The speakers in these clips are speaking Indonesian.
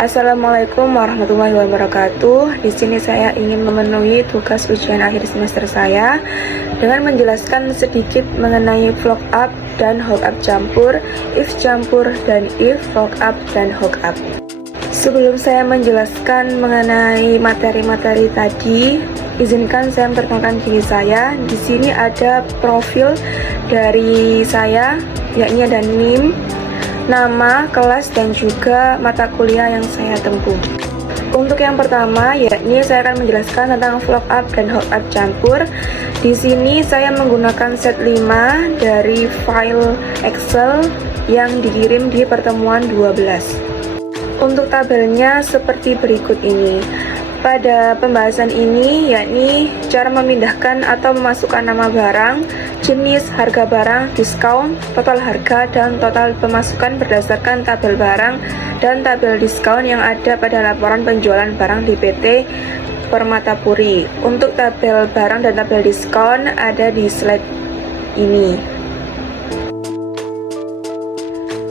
Assalamualaikum warahmatullahi wabarakatuh. Di sini saya ingin memenuhi tugas ujian akhir semester saya dengan menjelaskan sedikit mengenai vlog up dan hook up campur, if campur, dan if vlog up dan hook up. Sebelum saya menjelaskan mengenai materi-materi tadi, izinkan saya memperkenalkan diri saya. Di sini ada profil dari saya, yakni ada NIM, nama, kelas, dan juga mata kuliah yang saya tempuh. Untuk yang pertama, yakni saya akan menjelaskan tentang vlog up dan hook up campur. Di sini saya menggunakan set 5 dari file Excel yang dikirim di pertemuan 12. Untuk tabelnya seperti berikut ini. Pada pembahasan ini, yakni cara memindahkan atau memasukkan nama barang, jenis, harga barang, diskon, total harga, dan total pemasukan berdasarkan tabel barang dan tabel diskon yang ada pada laporan penjualan barang di PT Permatapuri. Untuk tabel barang dan tabel diskon ada di slide ini.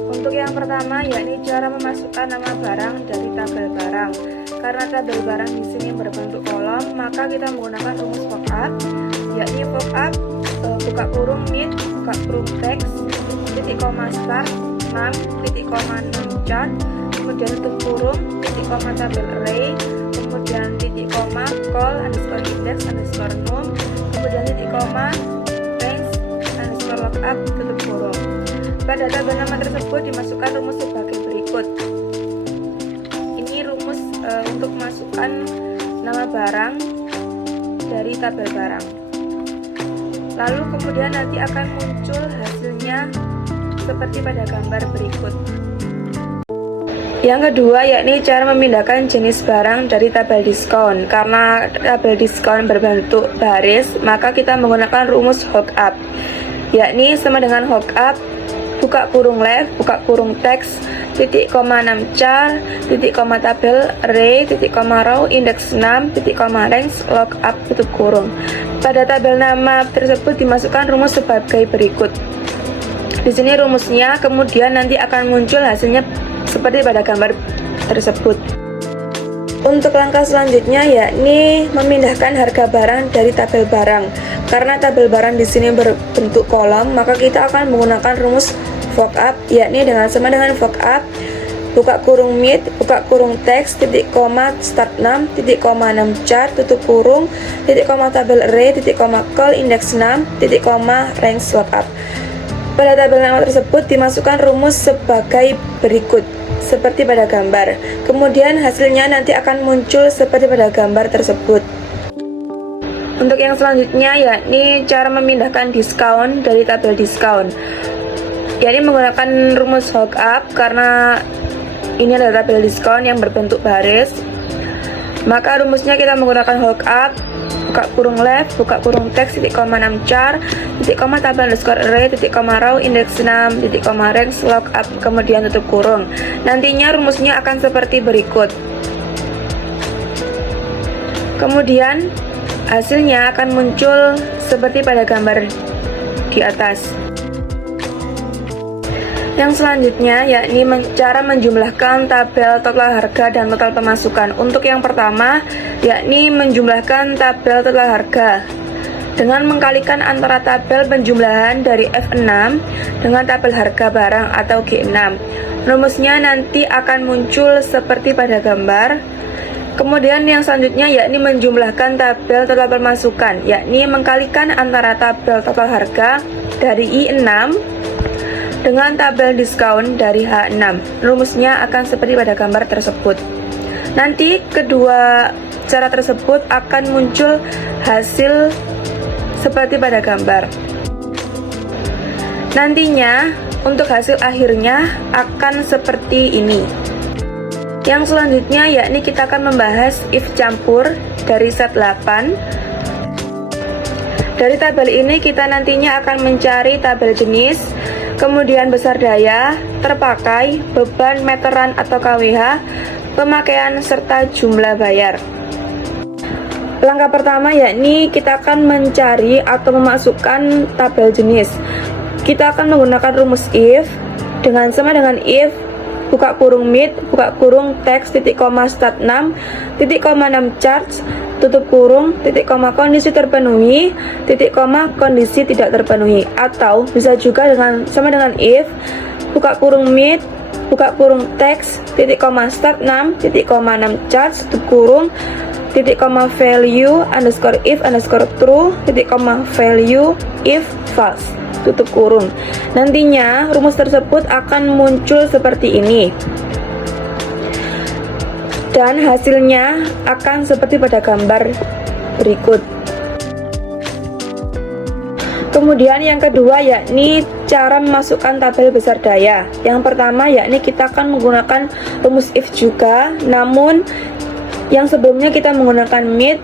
Untuk yang pertama, yakni cara memasukkan nama barang dari tabel barang. Karena tabel barang di sini berbentuk kolom, maka kita menggunakan rumus vlog up, yakni vlog up buka kurung mid, buka kurung text, titik koma start 6, titik koma 6 chart, kemudian tutup kurung, titik koma tabel array, kemudian titik koma call underscore index underscore num, kemudian titik koma range underscore lookup tutup kurung. Pada tabel nama tersebut dimasukkan rumus sebagai berikut. Ini rumus untuk masukkan nama barang dari tabel barang. Lalu kemudian nanti akan muncul hasilnya seperti pada gambar berikut. Yang kedua, yakni cara memindahkan jenis barang dari tabel diskon. Karena tabel diskon berbentuk baris, maka kita menggunakan rumus hook up, yakni sama dengan hook up buka kurung left, buka kurung text, titik koma 6 char, titik koma tabel array, titik koma row index 6, titik koma range lookup tutup kurung. Pada tabel nama tersebut dimasukkan rumus sebagai berikut. Di sini rumusnya, kemudian nanti akan muncul hasilnya seperti pada gambar tersebut. Untuk langkah selanjutnya, yakni memindahkan harga barang dari tabel barang. Karena tabel barang di sini berbentuk kolom, maka kita akan menggunakan rumus vlog up, yakni sama dengan vlog up buka kurung mid, buka kurung text, titik koma start 6, titik koma 6 chart, tutup kurung, titik koma tabel array, titik koma call index 6, titik koma range lookup. Pada tabel nama tersebut dimasukkan rumus sebagai berikut, seperti pada gambar. Kemudian hasilnya nanti akan muncul seperti pada gambar tersebut. Untuk yang selanjutnya, yakni cara memindahkan diskon dari tabel diskon, yakni menggunakan rumus hook up. Karena ini adalah tabel diskon yang berbentuk baris, maka rumusnya kita menggunakan hook up buka kurung left, buka kurung text, titik koma 6 char, titik koma tabel underscore array, titik koma row index 6, titik koma range lookup, kemudian tutup kurung. Nantinya rumusnya akan seperti berikut. Kemudian hasilnya akan muncul seperti pada gambar di atas. Yang selanjutnya, yakni cara menjumlahkan tabel total harga dan total pemasukan. Untuk yang pertama, yakni menjumlahkan tabel total harga dengan mengkalikan antara tabel penjumlahan dari F6 dengan tabel harga barang atau G6. Rumusnya nanti akan muncul seperti pada gambar. Kemudian yang selanjutnya, yakni menjumlahkan tabel total pemasukan, yakni mengkalikan antara tabel total harga dari I6 dengan tabel diskon dari H6. Rumusnya akan seperti pada gambar tersebut. Nanti kedua cara tersebut akan muncul hasil seperti pada gambar. Nantinya untuk hasil akhirnya akan seperti ini. Yang selanjutnya, yakni kita akan membahas if campur dari set 8. Dari tabel ini kita nantinya akan mencari tabel jenis, kemudian besar daya, terpakai, beban meteran atau KWH, pemakaian, serta jumlah bayar. Langkah pertama, yakni kita akan mencari atau memasukkan tabel jenis. Kita akan menggunakan rumus if dengan sama dengan if buka kurung mid, buka kurung text, titik koma start 6, titik koma 6 charge, tutup kurung, titik koma kondisi terpenuhi, titik koma kondisi tidak terpenuhi. Atau bisa juga sama dengan if, buka kurung mid, buka kurung text, titik koma start 6, titik koma 6 charge, tutup kurung, titik koma value underscore if underscore true, titik koma value if false, tutup kurung. Nantinya rumus tersebut akan muncul seperti ini, dan hasilnya akan seperti pada gambar berikut. Kemudian yang kedua yakni cara memasukkan tabel besar daya. Yang pertama yakni kita akan menggunakan rumus if juga, namun yang sebelumnya kita menggunakan mid,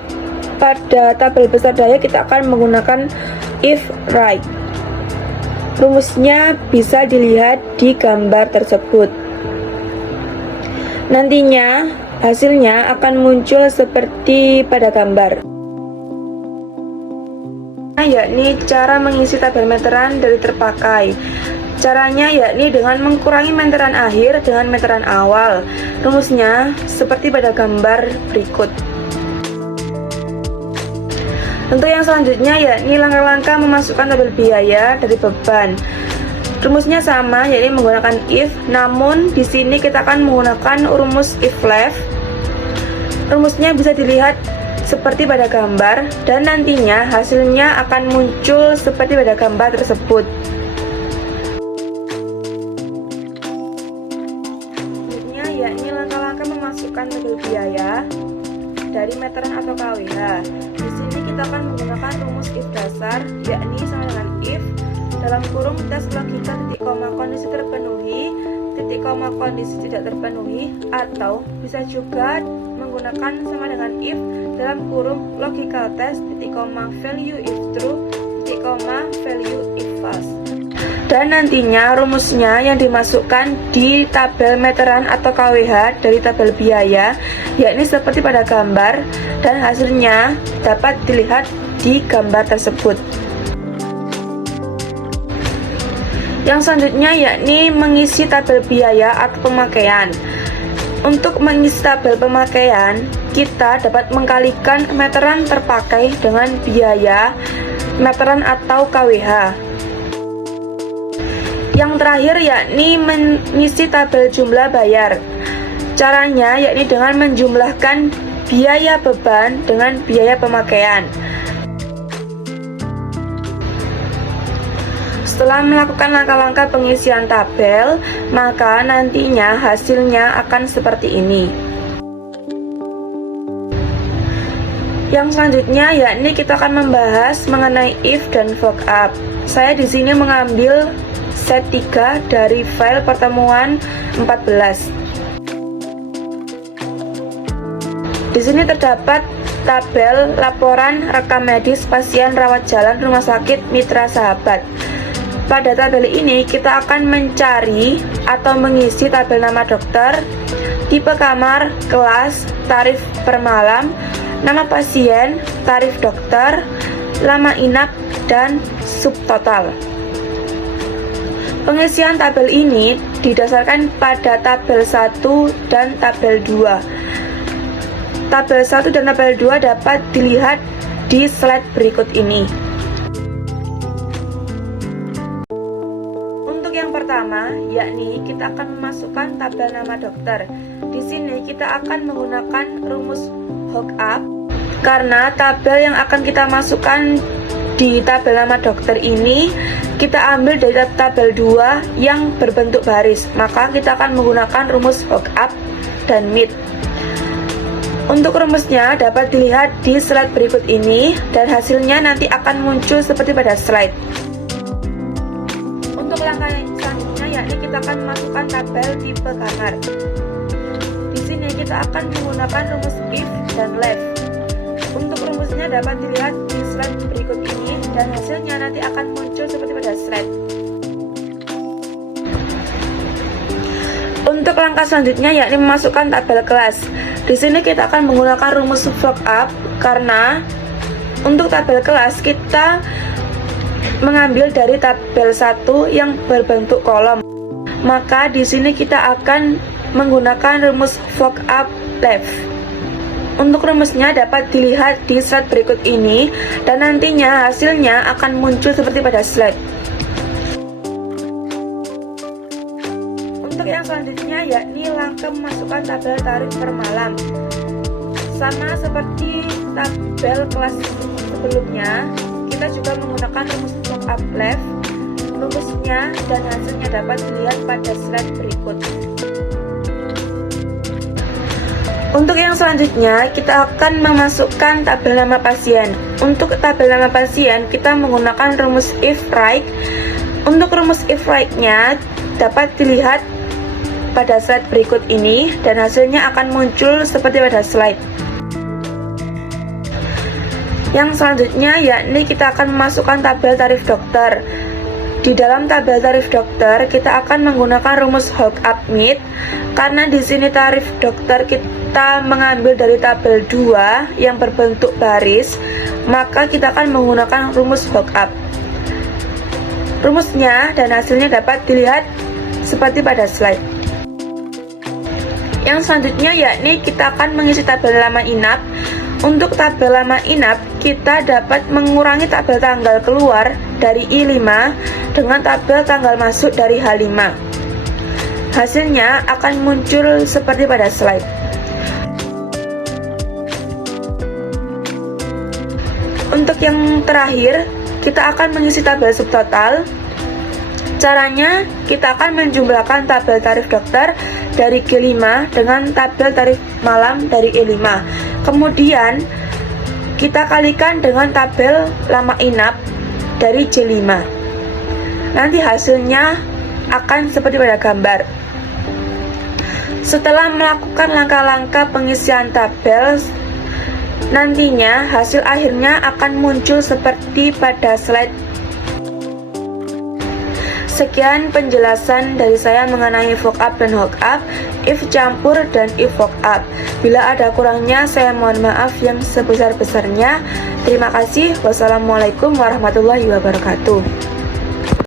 pada tabel besar daya kita akan menggunakan if right. Rumusnya bisa dilihat di gambar tersebut. Nantinya hasilnya akan muncul seperti pada gambar, yakni cara mengisi tabel meteran dari terpakai. Caranya yakni dengan mengurangi meteran akhir dengan meteran awal. Rumusnya seperti pada gambar berikut. Untuk yang selanjutnya yakni langkah-langkah memasukkan tabel biaya dari beban. Rumusnya sama, yakni menggunakan if, namun di sini kita akan menggunakan rumus if left. Rumusnya bisa dilihat seperti pada gambar, dan nantinya hasilnya akan muncul seperti pada gambar tersebut. Selanjutnya yakni langkah-langkah memasukkan tabel biaya dari meteran atau KWH. Di sini kita akan menggunakan rumus if dasar, yakni sama dengan if dalam kurung tes logika titik koma kondisi terpenuhi, titik koma kondisi tidak terpenuhi, atau bisa juga menggunakan sama dengan if dalam kurung logical test titik koma value if true, titik koma value if false. Dan nantinya rumusnya yang dimasukkan di tabel meteran atau KWH dari tabel biaya, yakni seperti pada gambar, dan hasilnya dapat dilihat di gambar tersebut. Yang selanjutnya yakni mengisi tabel biaya atau pemakaian. Untuk mengisi tabel pemakaian, kita dapat mengkalikan meteran terpakai dengan biaya meteran atau KWH. Yang terakhir yakni mengisi tabel jumlah bayar. Caranya yakni dengan menjumlahkan biaya beban dengan biaya pemakaian. Setelah melakukan langkah-langkah pengisian tabel, maka nantinya hasilnya akan seperti ini. Yang selanjutnya yakni kita akan membahas mengenai if dan VLOOKUP. Saya di sini mengambil set 3 dari file pertemuan 14. Di sini terdapat tabel laporan rekam medis pasien rawat jalan Rumah Sakit Mitra Sahabat. Pada tabel ini kita akan mencari atau mengisi tabel nama dokter, tipe kamar, kelas, tarif per malam, nama pasien, tarif dokter, lama inap, dan subtotal. Pengisian tabel ini didasarkan pada tabel 1 dan tabel 2. Tabel 1 dan tabel 2 dapat dilihat di slide berikut ini. Yang pertama, yakni kita akan memasukkan tabel nama dokter. Di sini kita akan menggunakan rumus VLOOKUP karena tabel yang akan kita masukkan di tabel nama dokter ini kita ambil dari tabel 2 yang berbentuk baris. Maka kita akan menggunakan rumus VLOOKUP dan MIT. Untuk rumusnya dapat dilihat di slide berikut ini, dan hasilnya nanti akan muncul seperti pada slide. Untuk langkah selanjutnya yakni kita akan masukkan tabel tipe kamar. Di sini kita akan menggunakan rumus if dan left. Untuk rumusnya dapat dilihat di slide berikut ini, dan hasilnya nanti akan muncul seperti pada slide. Untuk langkah selanjutnya yakni memasukkan tabel kelas. Di sini kita akan menggunakan rumus VLOOKUP karena untuk tabel kelas kita mengambil dari tabel 1 yang berbentuk kolom. maka di sini kita akan menggunakan rumus fuck up left. Untuk rumusnya dapat dilihat di slide berikut ini, dan nantinya hasilnya akan muncul seperti pada slide. Untuk yang selanjutnya yakni langkah memasukkan tabel tarif per malam. Sama seperti tabel kelas sebelumnya, kita juga menggunakan rumus fuck up left. Rumusnya dan hasilnya dapat dilihat pada slide berikut. Untuk yang selanjutnya, kita akan memasukkan tabel nama pasien. Untuk tabel nama pasien, kita menggunakan rumus if right. Untuk rumus if right-nya dapat dilihat pada slide berikut ini, dan hasilnya akan muncul seperti pada slide. Yang selanjutnya yakni kita akan memasukkan tabel tarif dokter. Di dalam tabel tarif dokter, kita akan menggunakan rumus hook up mid, karena di sini tarif dokter kita mengambil dari tabel 2 yang berbentuk baris, maka kita akan menggunakan rumus hook up. Rumusnya dan hasilnya dapat dilihat seperti pada slide. Yang selanjutnya yakni kita akan mengisi tabel lama inap. Untuk tabel lama inap, kita dapat mengurangi tabel tanggal keluar dari I5 dengan tabel tanggal masuk dari H5. Hasilnya akan muncul seperti pada slide. Untuk yang terakhir, kita akan mengisi tabel subtotal. Caranya, kita akan menjumlahkan tabel tarif dokter dari G5 dengan tabel tarif malam dari E5. Kemudian, kita kalikan dengan tabel lama inap dari J5. Nanti hasilnya akan seperti pada gambar. Setelah melakukan langkah-langkah pengisian tabel, nantinya hasil akhirnya akan muncul seperti pada slide. Sekian penjelasan dari saya mengenai fuck up dan hook up, if campur dan if fuck up. Bila ada kurangnya, saya mohon maaf yang sebesar-besarnya. Terima kasih. Wassalamualaikum warahmatullahi wabarakatuh.